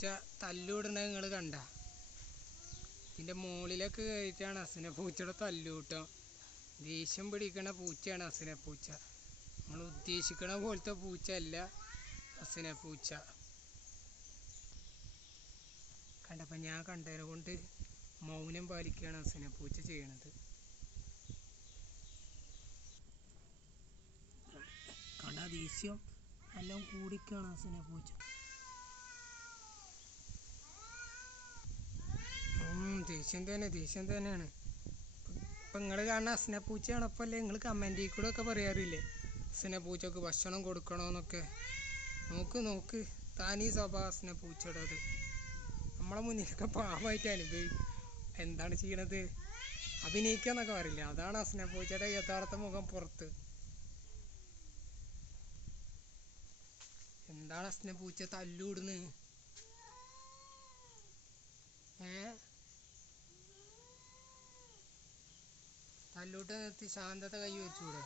പൂച്ച തല്ലൂടണ നിങ്ങൾ കണ്ട? ഇതിന്റെ മുകളിലൊക്കെ കയറിയിട്ടാണ് അസിനെ പൂച്ചയുടെ തല്ലൂട്ടോ ദേഷ്യം പിടിക്കണ പൂച്ചയാണ് അസിനെ പൂച്ച. നമ്മൾ ഉദ്ദേശിക്കണ പോലത്തെ പൂച്ച അല്ല അസിനെ പൂച്ച. കണ്ടപ്പോൾ ഞാൻ കണ്ടതിനെ കൊണ്ട് മൗനം പാലിക്കുകയാണ് അസിനെ പൂച്ച ചെയ്യണത്. കണ്ട ദേഷ്യം? എല്ലാം കൂടിക്കാണ് അസിനെ പൂച്ച. ദേഷ്യം തന്നെ ദേഷ്യം തന്നെയാണ്. ഇപ്പൊ നിങ്ങൾ കാണുന്ന അസ്ന പൂച്ചയാണ് അപ്പോൾ അല്ലേ നിങ്ങൾ കമന്റിൽ കൂടെ ഒക്കെ പറയാറില്ലേ? അസ്നപൂച്ചക്ക് ഭക്ഷണം കൊടുക്കണോന്നൊക്കെ. നോക്ക് നോക്ക്. താനീ സ്വഭാവം അസ്നപൂച്ചയുടേത് നമ്മളെ മുന്നിലൊക്കെ പാവമായിട്ട് അനുഭവിക്കും. എന്താണ് ചെയ്യണത്? അഭിനയിക്കുക എന്നൊക്കെ പറയില്ല? അതാണ് അസ്ന പൂച്ചയുടെ യഥാർത്ഥ മുഖം പുറത്ത്. എന്താണ് അസ്ന പൂച്ച തല്ലൂട്ട് നിർത്തി ശാന്തത കൈ വെച്ചൂടെ